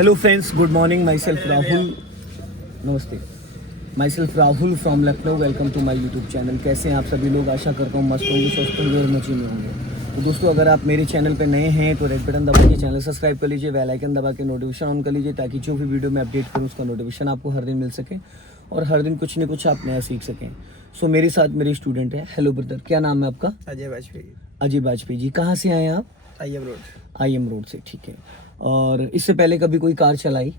Hello friends, good morning. Myself Rahul. नमस्ते. Myself Rahul from Lucknow. Welcome to my YouTube channel. कैसे हैं आप सभी लोग? आशा करता हूँ मस्त होंगे, स्वस्थ होंगे और मजे में होंगे. तो दोस्तों, अगर आप मेरे चैनल पर नए हैं तो रेड बटन दबा के चैनल सब्सक्राइब कर लीजिए, बेल आइकन दबा के नोटिफिकेशन ऑन कर लीजिए, ताकि जो भी वीडियो मैं अपडेट करूँ उसका नोटिफिकेशन आपको हर दिन मिल सके और हर दिन कुछ न कुछ आप नया सीख सकें. सो मेरे साथ मेरे स्टूडेंट है. हेलो ब्रदर, क्या नाम है आपका? अजय वाजपेयी. अजय वाजपेयी जी. कहाँ से आए हैं आप? IM road. IM रोड से. ठीक है. और इससे पहले कभी कोई कार चलाई?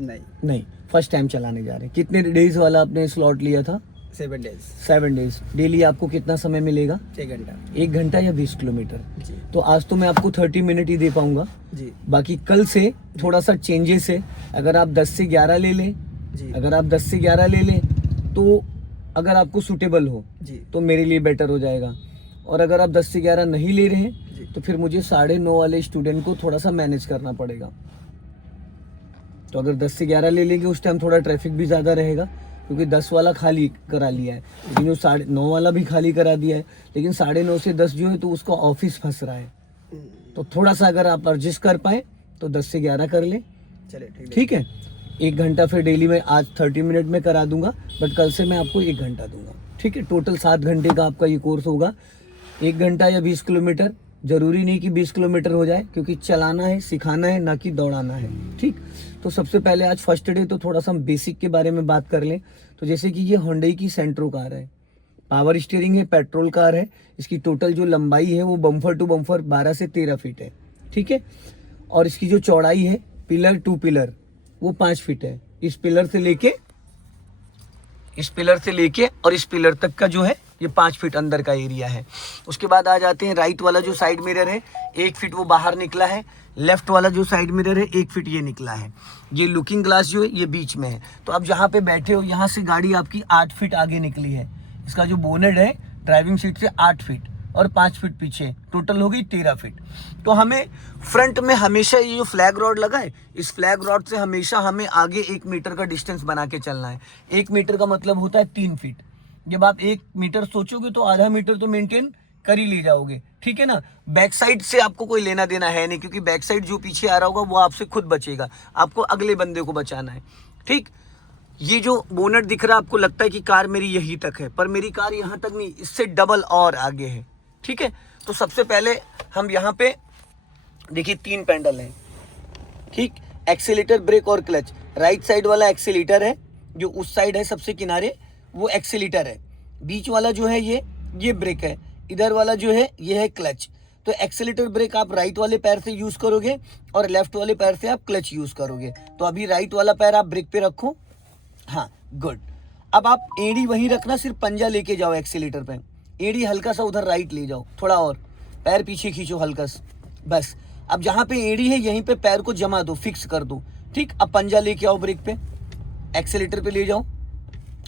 नहीं, फर्स्ट टाइम चलाने जा रहे हैं. कितने डेज वाला आपने स्लॉट लिया था? 7 days. 7 डेज. डेली आपको कितना समय मिलेगा? 6 घंटा. 1 घंटा या 20 किलोमीटर? जी. तो आज तो मैं आपको 30 मिनट ही दे पाऊंगा जी. बाकी कल से थोड़ा सा चेंजेस है. अगर आप 10 से 11 ले लें, जी. अगर आप 10 से 11 ले लें तो अगर आपको सूटेबल हो जी. तो मेरे लिए बेटर हो जाएगा. और अगर आप 10 से 11 नहीं ले रहे हैं तो फिर मुझे 9:30 वाले स्टूडेंट को थोड़ा सा मैनेज करना पड़ेगा. तो अगर 10 से 11 ले लेंगे उस टाइम थोड़ा ट्रैफिक भी ज़्यादा रहेगा, क्योंकि 10 वाला खाली करा लिया है, लेकिन जो 9:30 वाला भी खाली करा दिया है, लेकिन 9:30 से 10 जो है तो उसका ऑफिस फंस रहा है. तो थोड़ा सा अगर आप एडजस्ट कर पाए तो 10 से 11 कर ले. चलिए ठीक है. 1 घंटा फिर डेली में आज 30 मिनट में करा दूंगा, बट कल से मैं आपको 1 घंटा दूंगा. ठीक है. टोटल 7 घंटे का आपका ये कोर्स होगा. 1 घंटा या 20 किलोमीटर. जरूरी नहीं कि 20 किलोमीटर हो जाए, क्योंकि चलाना है, सिखाना है, ना कि दौड़ाना है. ठीक. तो सबसे पहले आज फर्स्ट डे, तो थोड़ा सा हम बेसिक के बारे में बात कर लें. तो जैसे कि ये होंडई की सेंट्रो कार है, पावर स्टीयरिंग है, पेट्रोल कार है. इसकी टोटल जो लंबाई है वो बम्फर टू बम्फर 12 से 13 फीट है. ठीक है. और इसकी जो चौड़ाई है पिलर टू पिलर वो 5 फीट है. इस पिलर से लेके और इस पिलर तक का जो है ये 5 फीट अंदर का एरिया है. उसके बाद आ जाते हैं राइट वाला जो साइड मिरर है 1 फीट वो बाहर निकला है. लेफ्ट वाला जो साइड मिरर है 1 फीट ये निकला है. ये लुकिंग ग्लास जो है ये बीच में है. तो अब जहाँ पे बैठे हो यहाँ से गाड़ी आपकी 8 फीट आगे निकली है. इसका जो बोनेट है ड्राइविंग सीट से 8 फीट और 5 फीट पीछे, टोटल हो गई 13 फीट. तो हमें फ्रंट में हमेशा ये जो फ्लैग रॉड लगा है, इस फ्लैग रॉड से हमेशा हमें आगे 1 मीटर का डिस्टेंस बना के चलना है. 1 मीटर का मतलब होता है 3 फीट. जब आप 1 मीटर सोचोगे तो आधा मीटर तो मेंटेन कर ही ले जाओगे. ठीक है ना. बैक साइड से आपको कोई लेना देना है नहीं, क्योंकि बैक साइड जो पीछे आ रहा होगा वो आपसे खुद बचेगा, आपको अगले बंदे को बचाना है. ठीक. ये जो बोनट दिख रहा है आपको लगता है कि कार मेरी यहीं तक है, पर मेरी कार यहाँ तक नहीं, इससे डबल और आगे है. ठीक है. तो सबसे पहले हम यहाँ पे देखिए 3 पैडल हैं. ठीक. एक्सीलेटर, ब्रेक और क्लच. राइट साइड वाला एक्सीलेटर है, जो उस साइड है सबसे किनारे वो एक्सीलेटर है. बीच वाला जो है ये ब्रेक है. इधर वाला जो है ये है क्लच. तो एक्सीलेटर ब्रेक आप राइट वाले पैर से यूज करोगे और लेफ्ट वाले पैर से आप क्लच यूज करोगे. तो अभी राइट वाला पैर आप ब्रेक पे रखो. हाँ, गुड. अब आप एड़ी वहीं रखना, सिर्फ पंजा लेके जाओ एक्सीलेटर पे. एड़ी हल्का सा उधर राइट ले जाओ, थोड़ा और पैर पीछे खींचो हल्का सा, बस. अब जहाँ पे एड़ी है यहीं पे पैर को जमा दो, फिक्स कर दो. ठीक. अब पंजा लेके आओ ब्रेक पे, एक्सीलेटर पे ले जाओ,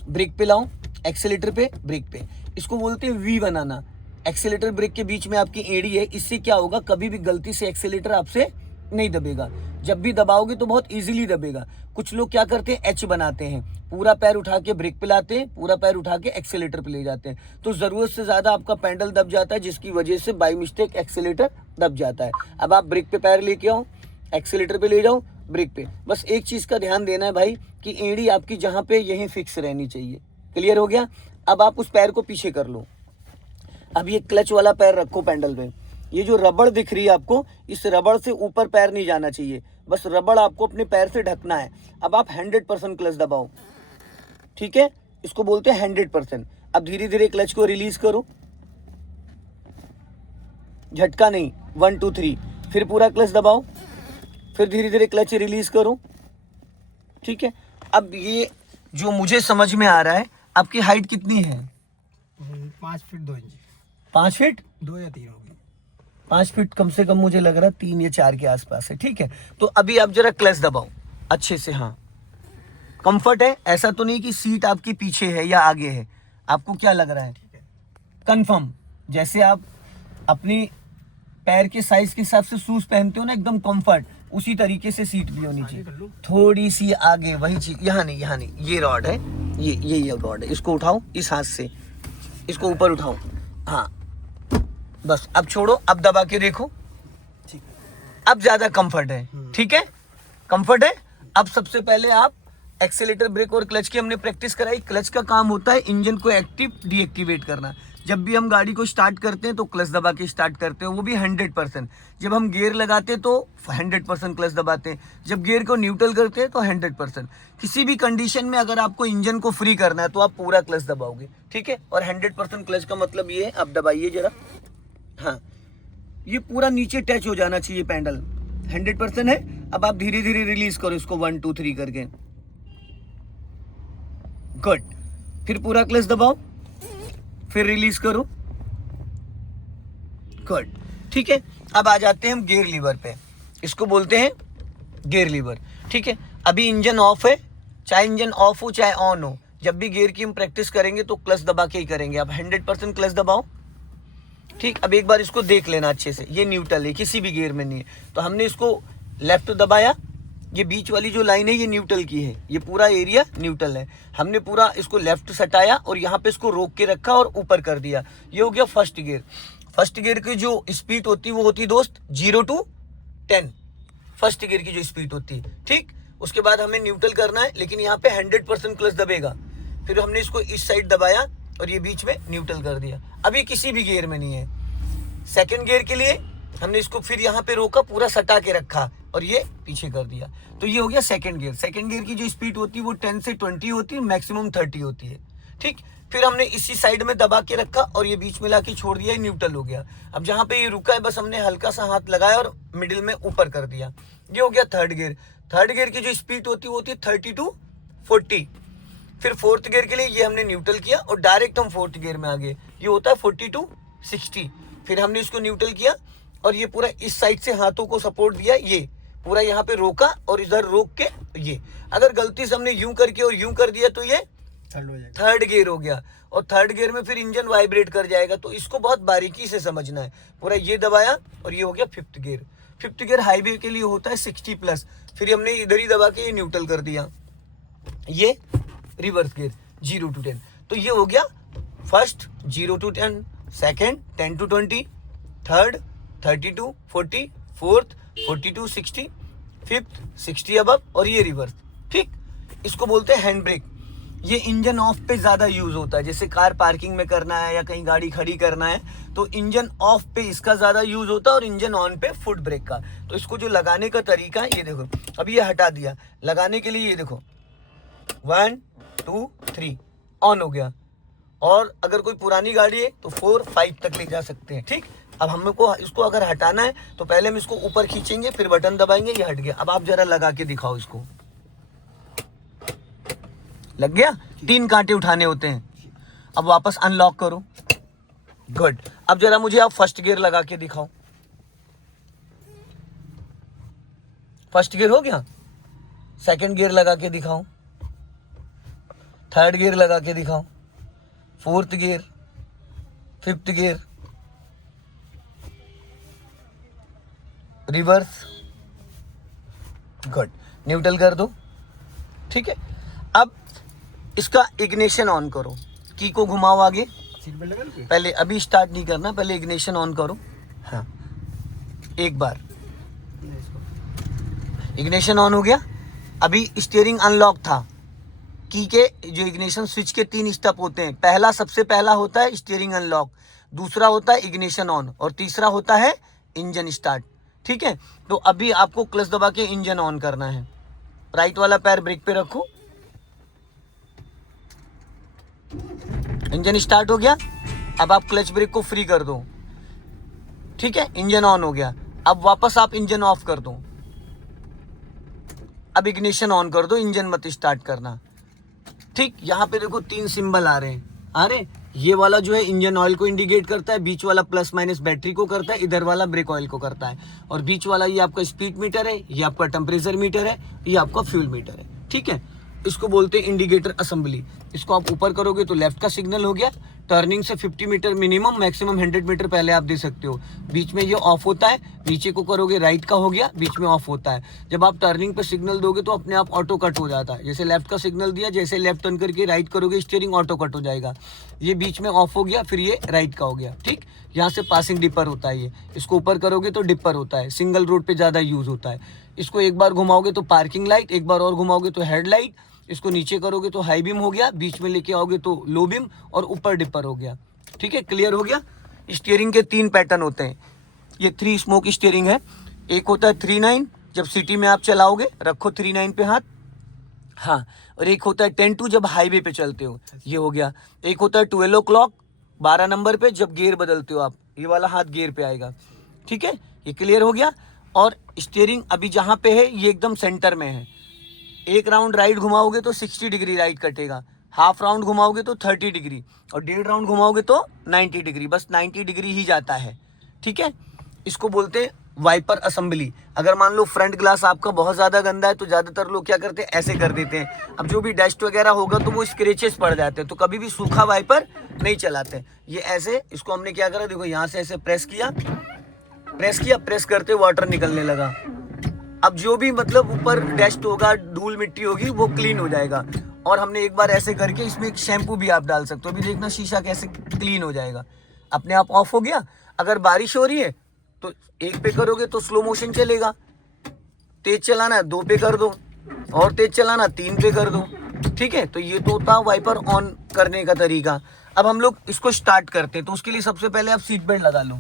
ब्रेक पे लाओ, एक्सीलेटर पे, ब्रेक पे. इसको बोलते हैं वी बनाना. एक्सीलेटर ब्रेक के बीच में आपकी एड़ी है, इससे क्या होगा, कभी भी गलती से एक्सीलेटर आपसे नहीं दबेगा. जब भी दबाओगे तो बहुत इजीली दबेगा. कुछ लोग क्या करते हैं, एच बनाते हैं, पूरा पैर उठा के ब्रेक पे लाते हैं, पूरा पैर उठा के एक्सीलेटर पे ले जाते हैं. तो जरूरत से ज्यादा आपका पैडल दब जाता है, जिसकी वजह से बाय मिस्टेक एक्सीलेटर दब जाता है. अब आप ब्रेक पे पैर लेके आओ, एक्सीलेटर पे ले जाओ, ब्रेक पे. बस एक चीज का ध्यान देना है भाई, कि एड़ी आपकी जहां पे यहीं फिक्स रहनी चाहिए. क्लियर हो गया. अब आप उस पैर को पीछे कर लो. अब ये क्लच वाला पैर रखो पैडल पे. ये जो रबड़ दिख रही है आपको, इस रबड़ से ऊपर पैर नहीं जाना चाहिए, बस रबड़ आपको अपने पैर से ढकना है. अब आप 100% क्लच दबाओ. ठीक है. इसको बोलते हैं 100%. अब धीरे धीरे क्लच को रिलीज करो, झटका नहीं. 1 2 3, फिर पूरा क्लच दबाओ, फिर धीरे धीरे क्लच रिलीज करो. ठीक है. अब ये जो मुझे समझ में आ रहा है, आपकी हाइट कितनी है? 5 फीट 2 इंच. 5 फीट 2 या 3 होगी. 5 फीट कम से कम मुझे लग रहा है 3 या 4 के आसपास है. ठीक है. तो अभी आप जरा क्लच दबाओ अच्छे से. हाँ, कंफर्ट है. ऐसा तो नहीं कि सीट आपकी पीछे है या आगे है. आपको क्या लग रहा है? कंफर्म. जैसे आप अपनी पैर के साइज के हिसाब से शूज पहनते हो ना, एकदम कंफर्ट, उसी तरीके से सीट भी होनी चाहिए. थोड़ी सी आगे, वही चीज. यहाँ नहीं, ये रॉड है, ये रॉड है. इसको उठाओ इस हाथ से, इसको ऊपर उठाओ. हाँ, बस. अब छोड़ो, अब दबा के देखो. अब ज्यादा कंफर्ट है. ठीक है. कंफर्ट है। अब सबसे पहले आप एक्सेलेरेटर, ब्रेक और क्लच की हमने प्रैक्टिस कराई। क्लच का काम होता है इंजन को एक्टिव डीएक्टिवेट करना। जब भी हम गाड़ी को स्टार्ट करते हैं तो क्लच दबा के स्टार्ट करते हैं, वो भी 100%। जब हम गियर लगाते हैं तो 100% क्लच दबाते हैं। जब गियर को न्यूट्रल करते हैं तो 100%। किसी भी कंडीशन में अगर आपको इंजन को फ्री करना है तो आप पूरा क्लच दबाओगे, ठीक है। और 100% क्लच का मतलब ये है, आप दबाइए जरा, हाँ, ये पूरा नीचे टच हो जाना चाहिए पैडल, 100% है। अब आप धीरे धीरे रिलीज करो इसको 1 2 3 करके, गुड। फिर पूरा क्लच दबाओ, फिर रिलीज करो, गुड, ठीक है। अब आ जाते हैं हम गियर लीवर पे, इसको बोलते हैं गियर लीवर, ठीक है। अभी इंजन ऑफ है, चाहे इंजन ऑफ हो चाहे ऑन हो, जब भी गियर की हम प्रैक्टिस करेंगे तो क्लच दबा के ही करेंगे। आप 100% क्लच दबाओ, ठीक। अब एक बार इसको देख लेना अच्छे से, ये न्यूट्रल है, किसी भी गियर में नहीं है। तो हमने इसको लेफ्ट दबाया, ये बीच वाली जो लाइन है ये न्यूट्रल की है, ये पूरा एरिया न्यूट्रल है। हमने पूरा इसको लेफ्ट सटाया और यहाँ पे इसको रोक के रखा और ऊपर कर दिया, ये हो गया फर्स्ट गियर। फर्स्ट गियर की जो स्पीड होती है वो होती है दोस्त 0 to 10, फर्स्ट गियर की जो स्पीड होती है, ठीक। उसके बाद हमें न्यूट्रल करना है, लेकिन यहाँ पे 100% क्लच दबेगा। फिर हमने इसको इस साइड दबाया और ये बीच में न्यूट्रल कर दिया। अभी किसी भी गियर में नहीं है। सेकंड गियर के लिए हमने इसको फिर यहाँ पे रोका, पूरा सटा के रखा और ये पीछे कर दिया, तो ये हो गया सेकंड गियर। सेकंड गियर की जो स्पीड होती है वो 10 से 20 होती है, मैक्सिमम 30 होती है, ठीक। फिर हमने इसी साइड में दबा के रखा और ये बीच में लाके छोड़ दिया, न्यूट्रल हो गया। अब जहाँ पे ये रुका है बस हमने हल्का सा हाथ लगाया और मिडिल में ऊपर कर दिया, ये हो गया थर्ड गियर। थर्ड गियर की जो स्पीड होती है वो होती है 30 to 40। फिर फोर्थ गियर के लिए ये हमने न्यूट्रल किया और डायरेक्ट हम फोर्थ गियर में आ गए, ये होता है 40 to 60। फिर हमने इसको न्यूट्रल किया और ये पूरा इस साइड से हाथों को सपोर्ट दिया, ये पूरा यहाँ पे रोका और इधर रोक के ये, अगर गलती से हमने यूं करके और यूं कर दिया तो ये थर्ड गियर हो गया। और थर्ड गियर में फिर इंजन वाइब्रेट कर जाएगा, तो इसको बहुत बारीकी से समझना है। पूरा ये दबाया और ये हो गया fifth gear. Fifth gear highway के लिए होता है 60+। फिर हमने इधर ही दबा के ये न्यूट्रल कर दिया, ये रिवर्स गियर 0 to 10। तो ये हो गया first 0 to 10, second 10 to 20, third 30 to 40, fourth 40 to 60, fifth 60 above और ये रिवर्स, ठीक। इसको बोलते हैं हैंड ब्रेक। ये इंजन ऑफ पे ज़्यादा यूज़ होता है, जैसे कार पार्किंग में करना है या कहीं गाड़ी खड़ी करना है तो इंजन ऑफ पे इसका ज़्यादा यूज़ होता है और इंजन ऑन पे फुट ब्रेक का। तो इसको जो लगाने का तरीका है ये देखो, अभी ये हटा दिया, लगाने के लिए ये देखो 1 2 3 ऑन हो गया। और अगर कोई पुरानी गाड़ी है तो 4 5 तक ले जा सकते हैं, ठीक। अब हमको इसको अगर हटाना है तो पहले हम इसको ऊपर खींचेंगे, फिर बटन दबाएंगे, ये हट गया। अब आप जरा लगा के दिखाओ इसको, लग गया। 3 कांटे उठाने होते हैं। अब वापस अनलॉक करो, गुड। अब जरा मुझे आप फर्स्ट गियर लगा के दिखाओ, फर्स्ट गियर हो गया। सेकंड गियर लगा के दिखाओ, थर्ड गियर लगा के दिखाओ, fourth gear, fifth gear, reverse, good. Neutral कर दो, ठीक है। अब इसका इग्निशन ऑन करो, की को घुमाओ आगे, सीट बेल्ट लगा लो। पहले अभी स्टार्ट नहीं करना, पहले इग्निशन ऑन करो, हाँ एक बार। इग्निशन ऑन हो गया। अभी स्टीयरिंग अनलॉक था। की के जो इग्निशन स्विच के 3 स्टेप होते हैं, पहला सबसे पहला होता है स्टीयरिंग अनलॉक, दूसरा होता है इग्निशन ऑन और तीसरा होता है इंजन स्टार्ट, ठीक है। तो अभी आपको क्लच दबा के इंजन ऑन करना है। राइट वाला पैर ब्रेक पे रखो, इंजन स्टार्ट हो गया। अब आप क्लच ब्रेक को फ्री कर दो, ठीक है, इंजन ऑन हो गया। अब वापस आप इंजन ऑफ कर दो, अब इग्निशन ऑन कर दो, इंजन मत स्टार्ट करना, ठीक। यहाँ पे देखो 3 सिंबल आ रहे हैं, ये वाला जो है इंजन ऑयल को इंडिकेट करता है, बीच वाला प्लस माइनस बैटरी को करता है, इधर वाला ब्रेक ऑयल को करता है, और बीच वाला ये आपका स्पीड मीटर है, ये आपका टेम्परेचर मीटर है, ये आपका फ्यूल मीटर है, ठीक है। इसको बोलते हैं इंडिकेटर असेंबली। इसको आप ऊपर करोगे तो लेफ्ट का सिग्नल हो गया, टर्निंग से 50 मीटर मिनिमम, मैक्सिमम 100 मीटर पहले आप दे सकते हो। बीच में ये ऑफ होता है, नीचे को करोगे राइट का हो गया, बीच में ऑफ होता है। जब आप टर्निंग पे सिग्नल दोगे तो अपने आप ऑटो कट हो जाता है। जैसे लेफ्ट का सिग्नल दिया, जैसे लेफ्ट टर्न करके राइट करोगे स्टीयरिंग ऑटो कट हो जाएगा। ये बीच में ऑफ हो गया, फिर ये राइट का हो गया। ठीक, यहाँ से पासिंग डिपर होता है। ये इसको ऊपर करोगे तो डिपर होता है, सिंगल रोड पे ज़्यादा यूज़ होता है। इसको एक बार घुमाओगे तो पार्किंग लाइट, एक बार और घुमाओगे तो हेड लाइट। इसको नीचे करोगे तो हाई बीम हो गया, बीच में लेके आओगे तो लो बीम, और ऊपर डिपर हो गया। ठीक है, क्लियर हो गया। स्टीयरिंग के 3 पैटर्न होते हैं। ये 3 स्मोक स्टीयरिंग है। एक होता है 39, जब सिटी में आप चलाओगे रखो 39 पे हाथ, हाँ। और एक होता है 10-2 जब हाईवे पे चलते हो, ये हो गया। एक होता है 12 o'clock 12 नंबर पे जब गियर बदलते हो आप, ये वाला हाथ गियर पे आएगा। ठीक है, ये क्लियर हो गया। और स्टीयरिंग अभी जहाँ पे है ये एकदम सेंटर में है। एक राउंड राइट घुमाओगे तो 60 डिग्री राइट कटेगा, हाफ राउंड घुमाओगे तो 30 डिग्री, और 1.5 राउंड घुमाओगे तो 90 डिग्री, बस 90 डिग्री ही जाता है। ठीक है, इसको बोलते हैं वाइपर असेंबली। अगर मान लो फ्रंट ग्लास आपका बहुत ज़्यादा गंदा है तो ज़्यादातर लोग क्या करते हैं, ऐसे कर देते हैं। अब जो भी डस्ट वगैरह होगा तो वो स्क्रेचेस पड़ जाते हैं, तो कभी भी सूखा वाइपर नहीं चलाते। ये ऐसे, इसको हमने क्या करा, देखो यहाँ से ऐसे प्रेस किया, प्रेस करते वाटर निकलने लगा। अब जो भी मतलब ऊपर डस्ट होगा, धूल मिट्टी होगी, वो क्लीन हो जाएगा। और हमने एक बार ऐसे करके इसमें एक शैम्पू भी आप डाल सकते हो। अभी देखना शीशा कैसे क्लीन हो जाएगा, अपने आप ऑफ हो गया। अगर बारिश हो रही है तो 1 पे करोगे तो स्लो मोशन चलेगा, तेज चलाना है 2 पे कर दो, और तेज चलाना 3 पे कर दो। ठीक है, तो ये तो होता वाइपर ऑन करने का तरीका। अब हम लोग इसको स्टार्ट करते हैं, तो उसके लिए सबसे पहले आप सीट बेल्ट लगा लो।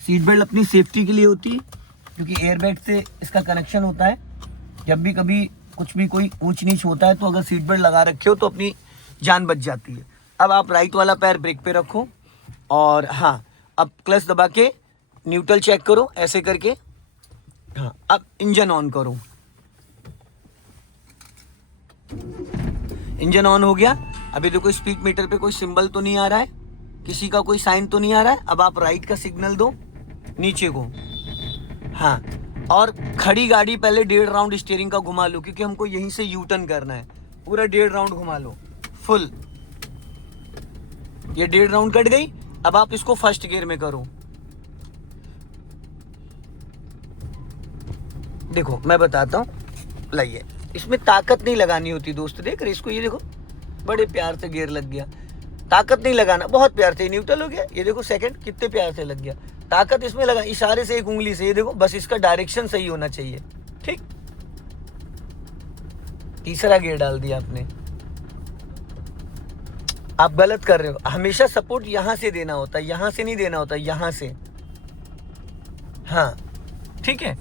सीट बेल्ट अपनी सेफ्टी के लिए होती है, क्योंकि एयरबैग से इसका कनेक्शन होता है। जब भी कभी कुछ भी कोई ऊंच नीच होता है तो अगर सीट बेल्ट लगा रखे हो तो अपनी जान बच जाती है। अब आप राइट वाला पैर ब्रेक पे रखो, और हाँ, अब क्लच दबा के न्यूट्रल चेक करो ऐसे करके। हाँ, अब इंजन ऑन करो। इंजन ऑन हो गया। अभी देखो स्पीड मीटर पे कोई सिंबल तो नहीं आ रहा है, किसी का कोई साइन तो नहीं आ रहा है। अब आप राइट का सिग्नल दो नीचे को, हाँ। और खड़ी गाड़ी पहले 1.5 राउंड स्टीयरिंग का घुमा लो, क्योंकि हमको यहीं से यू टर्न करना है। पूरा 1.5 राउंड घुमा लो फुल। ये 1.5 राउंड कट गई। अब आप इसको फर्स्ट गियर में करो। देखो मैं बताता हूँ, लाइए, इसमें ताकत नहीं लगानी होती दोस्त। देख रहे इसको, ये देखो बड़े प्यार से गियर लग गया। ताकत नहीं लगाना, बहुत प्यार से न्यूट्रल हो गया। ये देखो सेकंड कितने प्यार से लग गया। ताकत इसमें लगा इशारे से, एक उंगली से। ये देखो, बस इसका डायरेक्शन सही होना चाहिए। ठीक, तीसरा गियर डाल दिया आपने। आप गलत कर रहे हो, हमेशा सपोर्ट यहां से देना होता है, यहां से नहीं देना होता, यहां से। हाँ ठीक है,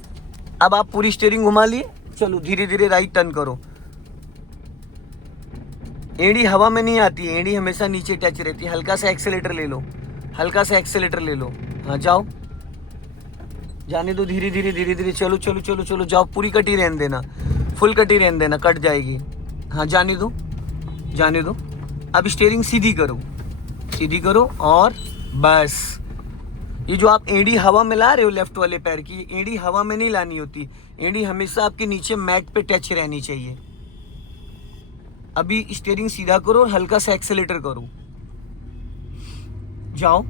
अब आप पूरी स्टीयरिंग घुमा लिए। चलो धीरे धीरे राइट टर्न करो। एड़ी हवा में नहीं आती है, एड़ी हमेशा नीचे टच रहती है। हल्का सा एक्सेलेटर ले लो, हल्का सा एक्सेलेटर ले लो। हाँ जाओ, जाने दो, धीरे धीरे धीरे धीरे चलो चलो चलो चलो, जाओ। पूरी कटी रहने देना, फुल कटी रहने देना, कट जाएगी। हाँ जाने दो, जाने दो। अब स्टीयरिंग सीधी करो, सीधी करो, और बस। ये जो आप एड़ी हवा में ला रहे हो लेफ्ट वाले पैर की, एड़ी हवा में नहीं लानी होती। एड़ी हमेशा आपके नीचे मैट पे टच रहनी चाहिए। अभी स्टीयरिंग सीधा करो और हल्का सा एक्सेलेटर करो, जाओ।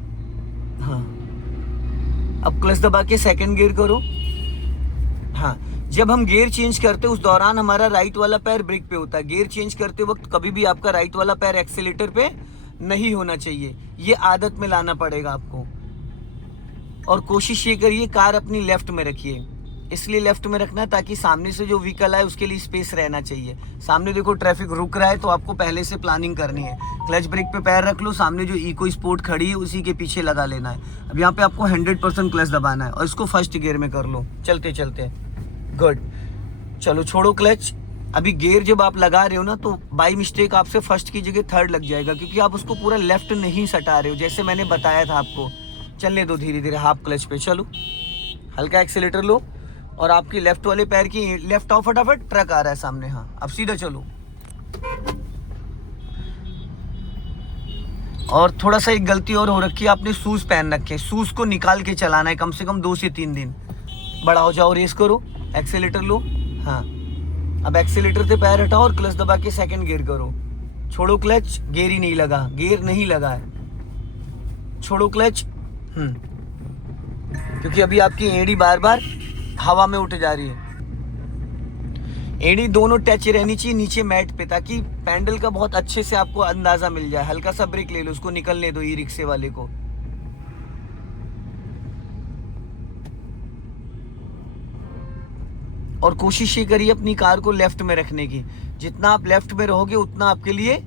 हाँ, अब क्लच दबा के सेकंड गियर करो। हाँ, जब हम गियर चेंज करते हैं उस दौरान हमारा राइट वाला पैर ब्रेक पे होता है। गियर चेंज करते वक्त कभी भी आपका राइट वाला पैर एक्सेलेटर पे नहीं होना चाहिए। ये आदत में लाना पड़ेगा आपको। और कोशिश ये करिए कार अपनी लेफ्ट में रखिए, इसलिए लेफ्ट में रखना ताकि सामने से जो व्हीकल आए उसके लिए स्पेस रहना चाहिए। सामने देखो ट्रैफिक रुक रहा है तो आपको पहले से प्लानिंग करनी है। क्लच ब्रेक पे पैर रख लो, सामने जो इको स्पोर्ट खड़ी है उसी के पीछे लगा लेना है। अब यहाँ पे आपको 100% क्लच दबाना है और इसको फर्स्ट गियर में कर लो चलते चलते। गुड, चलो छोड़ो क्लच। अभी गियर जब आप लगा रहे हो ना तो बाई मिस्टेक आपसे फर्स्ट की जगह थर्ड लग जाएगा, क्योंकि आप उसको पूरा लेफ्ट नहीं सटा रहे हो जैसे मैंने बताया था आपको। चलने दो धीरे धीरे, हाफ क्लच पे चलो, हल्का एक्सीलेटर लो और आपकी लेफ्ट वाले पैर की लेफ्ट आओ, फटाफट ट्रक आ रहा है सामने। हाँ, अब सीधा चलो। और थोड़ा सा एक गलती और हो रखी है, आपने शूज पहन रखे, शूज को निकाल के चलाना है कम से कम 2 से 3 दिन। बड़ा हो जाओ, रेस करो, एक्सीलेटर लो। हाँ, अब एक्सीलेटर से पैर हटाओ और क्लच दबा के सेकंड गियर करो। छोड़ो क्लच, गियर ही नहीं लगा, गियर नहीं लगा है। छोड़ो क्लच। क्योंकि अभी आपकी एड़ी बार बार हवा में उठ जा रही है। एड़ी दोनों टच रहनी चाहिए नीचे मैट पे, ताकि पैडल का बहुत अच्छे से आपको अंदाजा मिल जाए। हल्का सा ब्रेक ले लो, उसको निकलने दो ई रिक्शे वाले को। और कोशिश ये करिए अपनी कार को लेफ्ट में रखने की। जितना आप लेफ्ट में रहोगे उतना आपके लिए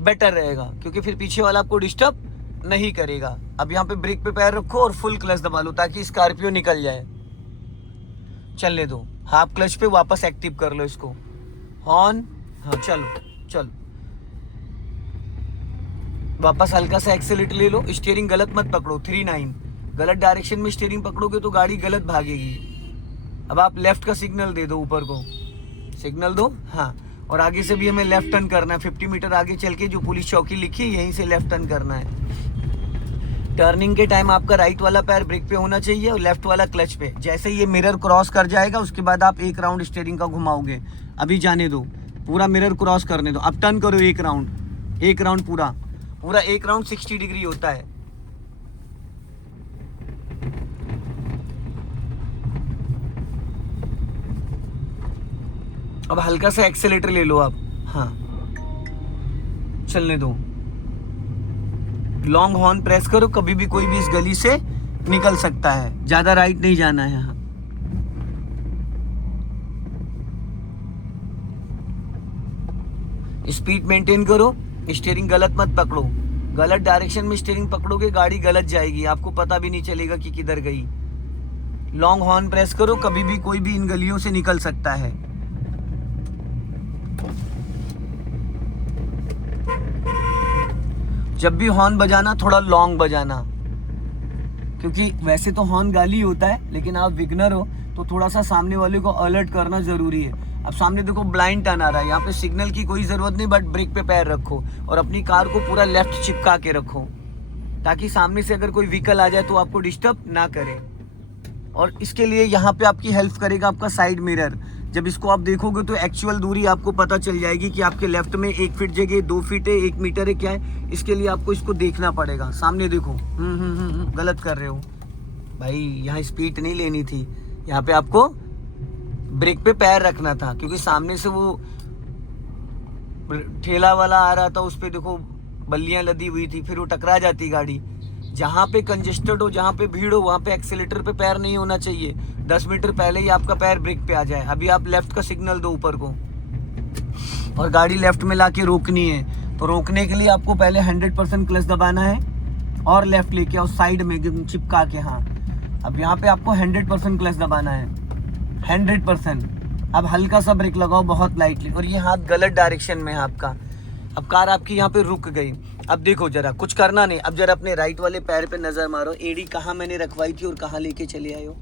बेटर रहेगा, क्योंकि फिर पीछे वाला आपको डिस्टर्ब नहीं करेगा। अब यहाँ पे ब्रेक पे पैर रखो और फुल क्लच दबा लो ताकि स्कॉर्पियो निकल जाए। चलने दो, हाफ क्लच पे वापस एक्टिव कर लो इसको। हॉर्न, हाँ चलो चलो। वापस हल्का सा एक्सेलेरेटर ले लो। स्टीयरिंग गलत मत पकड़ो, 39 गलत डायरेक्शन में स्टीयरिंग पकड़ोगे तो गाड़ी गलत भागेगी। अब आप लेफ्ट का सिग्नल दे दो, ऊपर को सिग्नल दो, हाँ। और आगे से भी हमें लेफ्ट टर्न करना है। 50 मीटर आगे चल के जो पुलिस चौकी लिखी है यहीं से लेफ्ट टर्न करना है। टर्निंग के टाइम आपका राइट वाला पैर ब्रेक पे होना चाहिए और लेफ्ट वाला क्लच पे। जैसे ये मिरर क्रॉस कर जाएगा उसके बाद आप एक राउंड स्टीयरिंग का घुमाओगे। अभी जाने दो, पूरा मिरर क्रॉस करने दो। अब टर्न करो एक राउंड पूरा एक राउंड 60 डिग्री होता है। अब हल्का सा एक्सेलेरेटर ले लो आप, हाँ। चलने दो, लॉन्ग हॉर्न प्रेस करो। कभी भी कोई भी इस गली से निकल सकता है, ज्यादा राइट नहीं जाना है यहाँ। स्पीड मेंटेन करो, स्टीयरिंग गलत मत पकड़ो। गलत डायरेक्शन में स्टीयरिंग पकड़ोगे गाड़ी गलत जाएगी, आपको पता भी नहीं चलेगा कि किधर गई। लॉन्ग हॉर्न प्रेस करो, कभी भी कोई भी इन गलियों से निकल सकता है। जब भी हॉर्न बजाना थोड़ा लॉन्ग बजाना, क्योंकि वैसे तो हॉर्न गाली होता है, लेकिन आप विगनर हो तो थोड़ा सा सामने वाले को अलर्ट करना जरूरी है। अब सामने देखो ब्लाइंड टर्न आ रहा है, यहाँ पे सिग्नल की कोई जरूरत नहीं, बट ब्रेक पे पैर रखो और अपनी कार को पूरा लेफ्ट चिपका के रखो, ताकि सामने से अगर कोई व्हीकल आ जाए तो आपको डिस्टर्ब ना करे। और इसके लिए यहाँ पे आपकी हेल्प करेगा आपका साइड मिरर। जब इसको आप देखोगे तो एक्चुअल दूरी आपको पता चल जाएगी कि आपके लेफ्ट में 1 फीट जगह 2 फीट है, 1 मीटर है, क्या है। इसके लिए आपको इसको देखना पड़ेगा। सामने देखो, गलत कर रहे हो भाई, यहाँ स्पीड नहीं लेनी थी, यहाँ पे आपको ब्रेक पे पैर रखना था, क्योंकि सामने से वो ठेला वाला आ रहा था, उस पे देखो बल्लियां लदी हुई थी, फिर वो टकरा जाती गाड़ी। जहाँ पे कंजेस्टेड हो, जहाँ पे भीड़ हो, वहाँ पे एक्सीलेटर पे पैर नहीं होना चाहिए। 10 मीटर पहले ही आपका पैर ब्रेक पे आ जाए। अभी आप लेफ्ट का सिग्नल दो ऊपर को, और गाड़ी लेफ्ट में लाके रोकनी है। तो रोकने के लिए आपको पहले 100% क्लच दबाना है और लेफ्ट लेके आओ साइड में चिपका के, हाँ। अब यहाँ पे आपको 100% क्लच दबाना है, 100%। अब हल्का सा ब्रेक लगाओ बहुत लाइटली, और ये हाथ गलत डायरेक्शन में है आपका। अब कार आपकी यहाँ पे रुक गई। अब देखो जरा, कुछ करना नहीं। अब जरा अपने राइट वाले पैर पे नजर मारो, एड़ी कहाँ मैंने रखवाई थी और कहाँ लेके चले आए हो,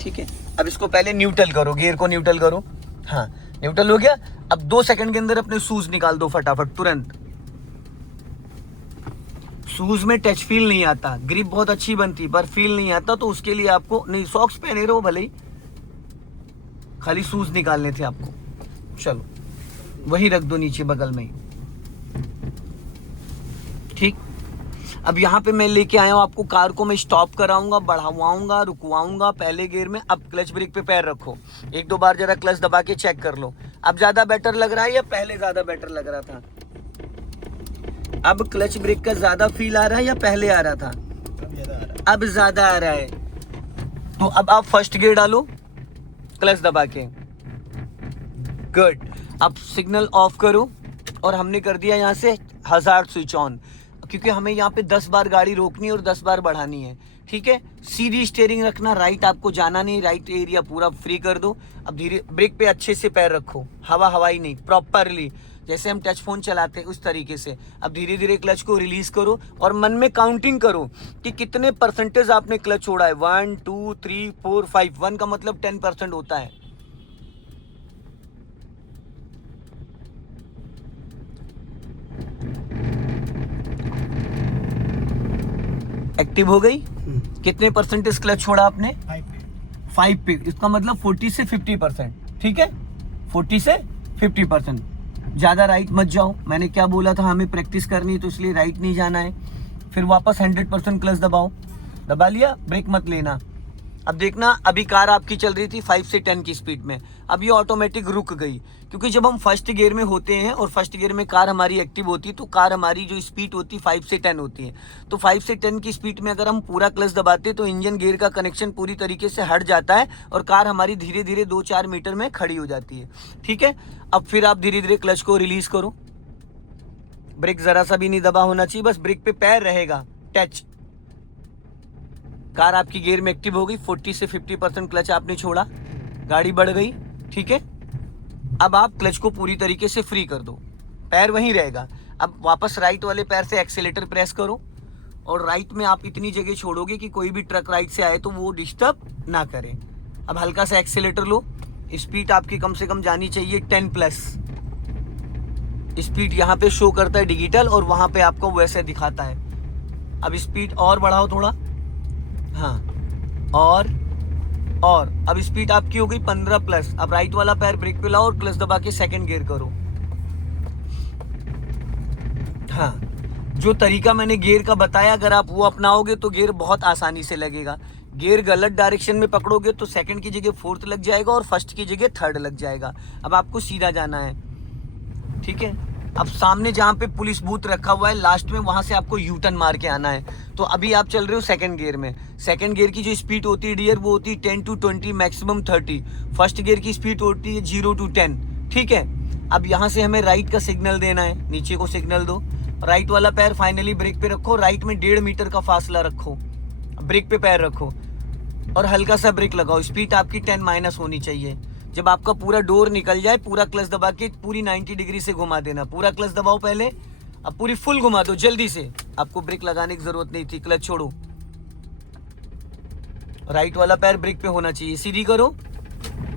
ठीक है। अब इसको पहले न्यूट्रल करो, गियर को न्यूट्रल करो, हाँ न्यूट्रल हो गया। अब 2 सेकंड के अंदर अपने शूज निकाल दो फटाफट, तुरंत। शूज में टच फील नहीं आता, ग्रिप बहुत अच्छी बनती पर फील नहीं आता, तो उसके लिए आपको नहीं, सॉक्स पहने रहो भले ही, खाली शूज निकालने थे आपको। चलो वही रख दो नीचे बगल में, ठीक। अब यहाँ पे मैं लेके आया हूँ आपको, कार को मैं स्टॉप कराऊंगा, बढ़ावाऊंगा, रुकवाऊंगा पहले गियर में। अब क्लच ब्रेक पे पैर रखो, 1-2 बार जरा क्लच दबा के चेक कर लो। अब ज्यादा बेटर लग रहा है या पहले ज्यादा बेटर लग रहा था? अब क्लच ब्रेक का ज्यादा फील आ रहा है या पहले आ रहा था? अब ज्यादा आ रहा है। तो अब आप फर्स्ट गियर डालो क्लच दबा के, गुड। अब सिग्नल ऑफ करो, और हमने कर दिया यहाँ से हजार्ड स्विच ऑन, क्योंकि हमें यहाँ पे 10 बार गाड़ी रोकनी है और 10 बार बढ़ानी है, ठीक है। सीधी स्टीयरिंग रखना, राइट आपको जाना नहीं, राइट एरिया पूरा फ्री कर दो। अब धीरे ब्रेक पे अच्छे से पैर रखो, हवाई नहीं, प्रॉपरली जैसे हम टच फोन चलाते हैं उस तरीके से। अब धीरे धीरे क्लच को रिलीज करो और मन में काउंटिंग करो कि कितने परसेंटेज आपने क्लच छोड़ा है। 1 2 3 4 5। 1 का मतलब 10% होता है। एक्टिव हो गई। कितने परसेंटेज क्लच छोड़ा आपने? 5 पे। 5 पे। इसका मतलब 40 से 50%, ठीक है, 40 से 50%। ज़्यादा राइट मत जाओ, मैंने क्या बोला था, हमें प्रैक्टिस करनी है तो इसलिए राइट नहीं जाना है। फिर वापस 100% क्लच दबाओ, दबा लिया, ब्रेक मत लेना। अब देखना, अभी कार आपकी चल रही थी 5 से 10 की स्पीड में, अब ये ऑटोमेटिक रुक गई, क्योंकि जब हम फर्स्ट गियर में होते हैं और फर्स्ट गियर में कार हमारी एक्टिव होती है तो कार हमारी जो स्पीड होती है 5 से 10 होती है। तो 5 से 10 की स्पीड में अगर हम पूरा क्लच दबाते हैं तो इंजन गियर का कनेक्शन पूरी तरीके से हट जाता है और कार हमारी धीरे धीरे 2-4 मीटर में खड़ी हो जाती है। ठीक है, अब फिर आप धीरे धीरे क्लच को रिलीज करो, ब्रेक जरा सा भी नहीं दबा होना चाहिए, बस ब्रेक पे पैर रहेगा टच। कार आपकी गियर में एक्टिव हो गई, 40 से 50% क्लच आपने छोड़ा, गाड़ी बढ़ गई। ठीक है, अब आप क्लच को पूरी तरीके से फ्री कर दो, पैर वहीं रहेगा। अब वापस राइट वाले पैर से एक्सीलेटर प्रेस करो और राइट में आप इतनी जगह छोड़ोगे कि कोई भी ट्रक राइट से आए तो वो डिस्टर्ब ना करे। अब हल्का सा एक्सीलेटर लो, स्पीड आपकी कम से कम जानी चाहिए 10+। स्पीड यहाँ पे शो करता है डिजिटल और वहाँ पे आपको वैसे दिखाता है। अब स्पीड और बढ़ाओ थोड़ा, हाँ, और अब स्पीड आपकी हो गई 15+। अब राइट वाला पैर ब्रेक पे लाओ और क्लच दबा के सेकंड गियर करो। हाँ, जो तरीका मैंने गियर का बताया अगर आप वो अपनाओगे तो गियर बहुत आसानी से लगेगा। गियर गलत डायरेक्शन में पकड़ोगे तो सेकंड की जगह फोर्थ लग जाएगा और फर्स्ट की जगह थर्ड लग जाएगा। अब आपको सीधा जाना है। ठीक है, अब सामने जहाँ पे पुलिस बूथ रखा हुआ है लास्ट में, वहां से आपको यू टर्न मार के आना है। तो अभी आप चल रहे हो सेकंड गियर में, सेकंड गियर की जो स्पीड होती है डियर वो होती है 10 to 20 मैक्सिमम 30। फर्स्ट गियर की स्पीड होती है 0 to 10। ठीक है, अब यहाँ से हमें राइट का सिग्नल देना है, नीचे को सिग्नल दो, राइट वाला पैर फाइनली ब्रेक पे रखो, राइट में 1.5 मीटर का फासला रखो, ब्रेक पे पैर रखो और हल्का सा ब्रेक लगाओ। स्पीड आपकी 10- होनी चाहिए। जब आपका पूरा डोर निकल जाए पूरा क्लच दबा के पूरी 90 डिग्री से घुमा देना। पूरा क्लच दबाओ पहले, अब पूरी फुल घुमा दो जल्दी से। आपको ब्रेक लगाने की जरूरत नहीं थी, क्लच छोड़ो, राइट वाला पैर ब्रेक पे होना चाहिए, सीधी करो।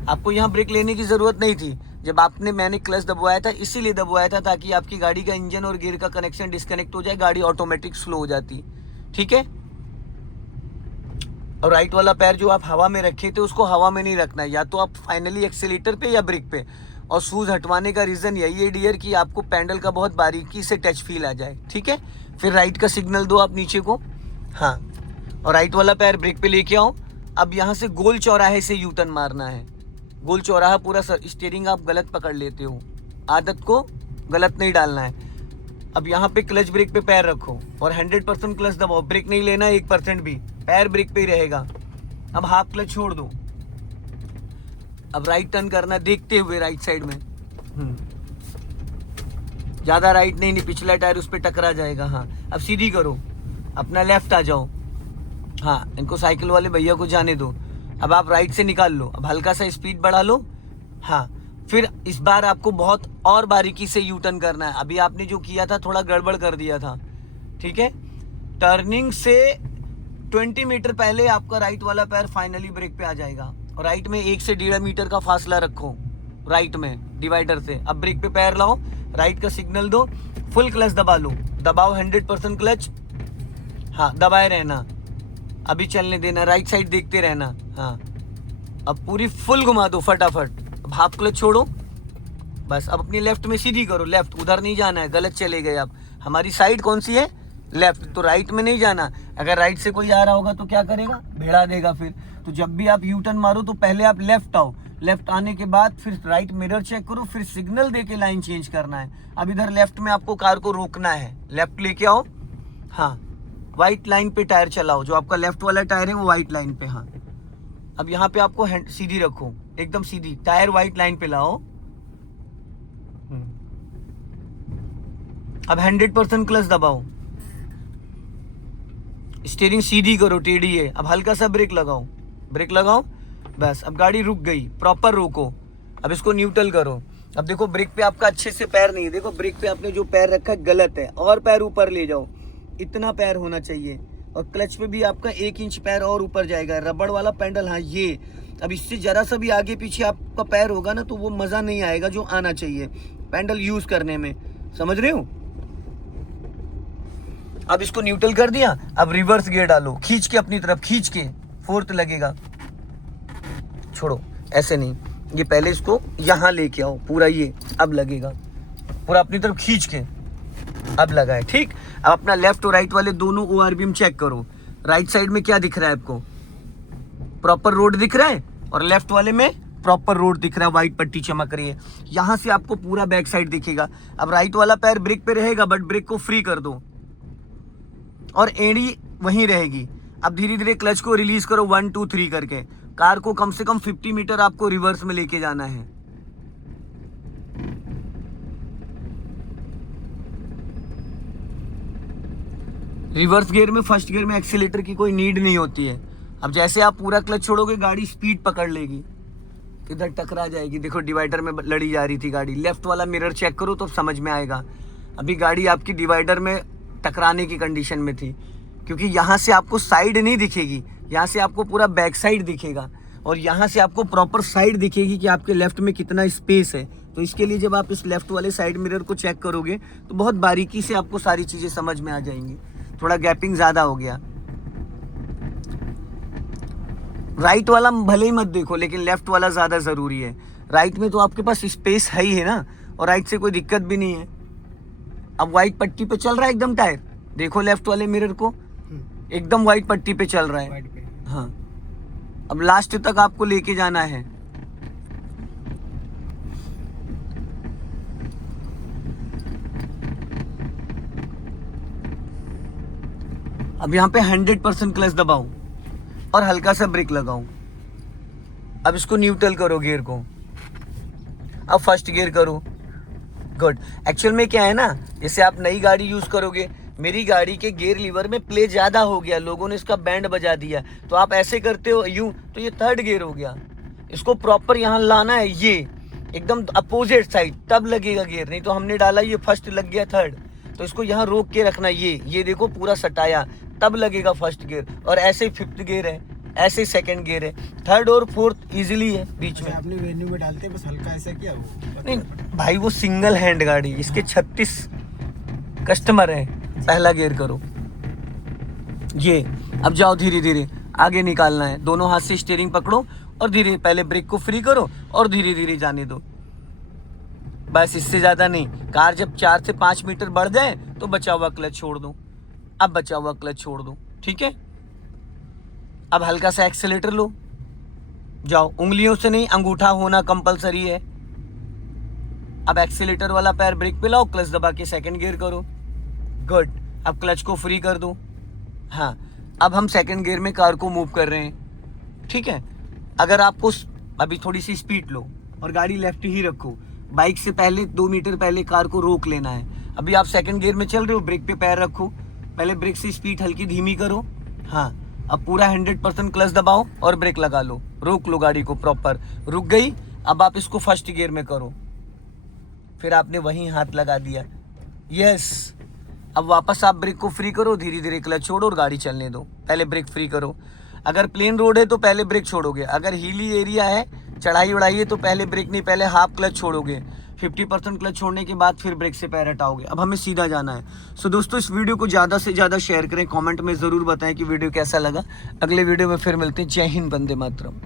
आपको यहाँ ब्रेक लेने की जरूरत नहीं थी, जब मैंने क्लच दबवाया था इसीलिए दबवाया था ताकि आपकी गाड़ी का इंजन और गियर का कनेक्शन डिस्कनेक्ट हो जाए, गाड़ी ऑटोमेटिक स्लो हो जाती। ठीक है, और राइट वाला पैर जो आप हवा में रखे थे उसको हवा में नहीं रखना है, या तो आप फाइनली एक्सीलेटर पे या ब्रेक पे। और शूज हटवाने का रीजन यही है डियर कि आपको पैडल का बहुत बारीकी से टच फील आ जाए। ठीक है, फिर राइट का सिग्नल दो आप नीचे को, हाँ, और राइट वाला पैर ब्रेक पे लेके आओ। अब यहाँ से गोल चौराहे से यू टर्न मारना है। गोल चौराहा पूरा स्टीयरिंग आप गलत पकड़ लेते हो, आदत को गलत नहीं डालना है। अब यहाँ पे क्लच ब्रेक पे पैर रखो और 100% क्लच दबाओ, ब्रेक नहीं लेना 1% भी, पैर ब्रेक पे ही रहेगा। अब हाफ क्लच छोड़ दो, अब राइट टर्न करना देखते हुए राइट साइड में, ज्यादा राइट नहीं, पिछला टायर उस पर टकरा जाएगा। हाँ, अब सीधी करो, अपना लेफ्ट आ जाओ। हाँ, इनको साइकिल वाले भैया को जाने दो। अब आप राइट से निकाल लो, अब हल्का सा स्पीड बढ़ा लो। हाँ, फिर इस बार आपको बहुत और बारीकी से यू टर्न करना है। अभी आपने जो किया था थोड़ा गड़बड़ कर दिया था। ठीक है, टर्निंग से 20 मीटर पहले आपका राइट वाला पैर फाइनली ब्रेक पे आ जाएगा और राइट में 1 से 1.5 मीटर का फासला रखो राइट में डिवाइडर से। अब ब्रेक पे पैर लाओ, राइट का सिग्नल दो, फुल क्लच दबा लो, दबाओ 100% क्लच, हाँ, दबाए रहना, अभी चलने देना, राइट साइड देखते रहना। हाँ, अब पूरी फुल घुमा दो फटाफट। अब हाफ क्लच छोड़ो, बस अब अपनी लेफ्ट में सीधी करो, लेफ्ट, उधर नहीं जाना है, गलत चले गए आप। हमारी साइड कौन सी है, लेफ्ट, तो राइट में नहीं जाना। अगर राइट से कोई आ रहा होगा तो क्या करेगा, भिड़ा देगा। फिर तो जब भी आप यू टर्न मारो तो पहले आप लेफ्ट आओ, लेफ्ट आने के बाद फिर राइट मिरर चेक करो, फिर सिग्नल दे के लाइन चेंज करना है। अब इधर लेफ्ट में आपको कार को रोकना है, लेफ्ट लेके आओ। हाँ, वाइट लाइन पे टायर चलाओ, जो आपका लेफ्ट वाला टायर है वो वाइट लाइन पे। हाँ, अब यहाँ पे आपको सीधी रखो, एकदम सीधी, टायर वाइट लाइन पे लाओ। अब 100% क्लच दबाओ, स्टीयरिंग सीधी करो, टेढ़ी है। अब हल्का सा ब्रेक लगाओ, ब्रेक लगाओ, बस। अब गाड़ी रुक गई, प्रॉपर रोको। अब इसको न्यूट्रल करो। अब देखो ब्रेक पे आपका अच्छे से पैर नहीं है, देखो ब्रेक पे आपने जो पैर रखा है गलत है, और पैर ऊपर ले जाओ, इतना पैर होना चाहिए। और क्लच पे भी आपका 1 इंच पैर और ऊपर जाएगा, रबड़ वाला पैडल। हाँ, ये अब इससे जरा सा भी आगे पीछे आपका पैर होगा ना तो वो मजा नहीं आएगा जो आना चाहिए पैडल यूज करने में, समझ रहे हो। अब इसको न्यूट्रल कर दिया, अब रिवर्स गियर डालो, खींच के अपनी तरफ, खींच के, फोर्थ लगेगा, छोड़ो, ऐसे नहीं, ये पहले इसको यहाँ लेके आओ पूरा, ये अब लगेगा पूरा अपनी तरफ खींच के, अब लगा है। ठीक, अब अपना लेफ्ट और राइट वाले दोनों ORVM चेक करो। राइट साइड में क्या दिख रहा है आपको? प्रॉपर रोड दिख रहा है, और लेफ्ट वाले में प्रॉपर रोड दिख रहा है, व्हाइट पट्टी चमक रही है। यहाँ से आपको पूरा बैक साइड दिखेगा। अब राइट वाला पैर ब्रेक पे रहेगा, बट ब्रेक को फ्री कर दो और एड़ी वहीं रहेगी। अब धीरे धीरे क्लच को रिलीज करो 1 2 3 करके। कार को कम से कम 50 मीटर आपको रिवर्स में लेके जाना है। रिवर्स गियर में, फर्स्ट गियर में एक्सीलेटर की कोई नीड नहीं होती है। अब जैसे आप पूरा क्लच छोड़ोगे, गाड़ी स्पीड पकड़ लेगी, इधर टकरा जाएगी। देखो डिवाइडर में लड़ी जा रही थी गाड़ी। लेफ्ट वाला मिरर चेक करो तो समझ में आएगा। अभी गाड़ी आपकी डिवाइडर में टकराने की कंडीशन में थी, क्योंकि यहाँ से आपको साइड नहीं दिखेगी, यहाँ से आपको पूरा बैक साइड दिखेगा, और यहाँ से आपको प्रॉपर साइड दिखेगी कि आपके लेफ्ट में कितना स्पेस है। तो इसके लिए जब आप इस लेफ्ट वाले साइड मिरर को चेक करोगे तो बहुत बारीकी से आपको सारी चीज़ें समझ में आ जाएंगी। थोड़ा गैपिंग ज़्यादा हो गया। राइट वाला भले ही मत देखो, लेकिन लेफ्ट वाला ज़्यादा ज़रूरी है। राइट में तो आपके पास स्पेस है ही है ना, और राइट से कोई दिक्कत भी नहीं है। अब वाइट पट्टी पे चल रहा है एकदम टायर, देखो लेफ्ट वाले मिरर को, एकदम वाइट पट्टी पे चल रहा है। वाइट पे। हाँ, अब लास्ट तक आपको लेके जाना है। अब यहाँ पे 100% क्लच दबाओ और हल्का सा ब्रेक लगाओ। अब इसको न्यूट्रल करो गियर को, अब फर्स्ट गियर करो। गुड। एक्चुअल में क्या है ना, जैसे आप नई गाड़ी यूज करोगे, मेरी गाड़ी के गियर लीवर में प्ले ज्यादा हो गया, लोगों ने इसका बैंड बजा दिया, तो आप ऐसे करते हो यूं, तो ये थर्ड गियर हो गया। इसको प्रॉपर यहाँ लाना है, ये एकदम अपोजिट साइड, तब लगेगा गियर। नहीं तो हमने डाला ये फर्स्ट लग गया थर्ड, तो इसको यहाँ रोक के रखना। ये देखो पूरा सटाया, तब लगेगा फर्स्ट गियर। और ऐसे फिफ्थ गियर है, ऐसे सेकंड गियर है, थर्ड और फोर्थ इजीली है बीच में। आपने वेन्यू में डालते बस हल्का ऐसा किया वो। नहीं भाई, वो सिंगल हैंड गाड़ी, इसके 36 कस्टमर हैं। पहला गियर करो, ये अब जाओ धीरे धीरे आगे निकालना है। दोनों हाथ से स्टीयरिंग पकड़ो और धीरे, पहले ब्रेक को फ्री करो और धीरे धीरे जाने दो, बस इससे ज्यादा नहीं। कार जब 4 से 5 मीटर बढ़ जाए तो बचा हुआ क्लच छोड़ दो। अब बचा हुआ क्लच छोड़ दो, ठीक है। अब हल्का सा एक्सेलेटर लो, जाओ, उंगलियों से नहीं, अंगूठा होना कंपलसरी है। अब एक्सेलेटर वाला पैर ब्रेक पे लाओ, क्लच दबा के सेकंड गियर करो। गुड। अब क्लच को फ्री कर दो। हाँ, अब हम सेकंड गियर में कार को मूव कर रहे हैं, ठीक है। अगर आपको अभी थोड़ी सी स्पीड लो और गाड़ी लेफ्ट ही रखो, बाइक से पहले 2 मीटर पहले कार को रोक लेना है। अभी आप सेकंड गियर में चल रहे हो, ब्रेक पे पैर रखो, पहले ब्रेक से स्पीड हल्की धीमी करो। हाँ, अब पूरा 100% क्लच दबाओ और ब्रेक लगा लो, रोक लो गाड़ी को प्रॉपर। रुक गई, अब आप इसको फर्स्ट गियर में करो, फिर आपने वहीं हाथ लगा दिया, यस। अब वापस आप ब्रेक को फ्री करो, धीरे धीरे क्लच छोड़ो और गाड़ी चलने दो। पहले ब्रेक फ्री करो। अगर प्लेन रोड है तो पहले ब्रेक छोड़ोगे, अगर हिली एरिया है, चढ़ाई उड़ाई है, तो पहले ब्रेक नहीं, पहले हाफ क्लच छोड़ोगे। 50% क्लच छोड़ने के बाद फिर ब्रेक से पैर हटाओगे। अब हमें सीधा जाना है। सो दोस्तों, इस वीडियो को ज़्यादा से ज़्यादा शेयर करें, कमेंट में ज़रूर बताएं कि वीडियो कैसा लगा। अगले वीडियो में फिर मिलते हैं। जय हिंद, वंदे मातरम।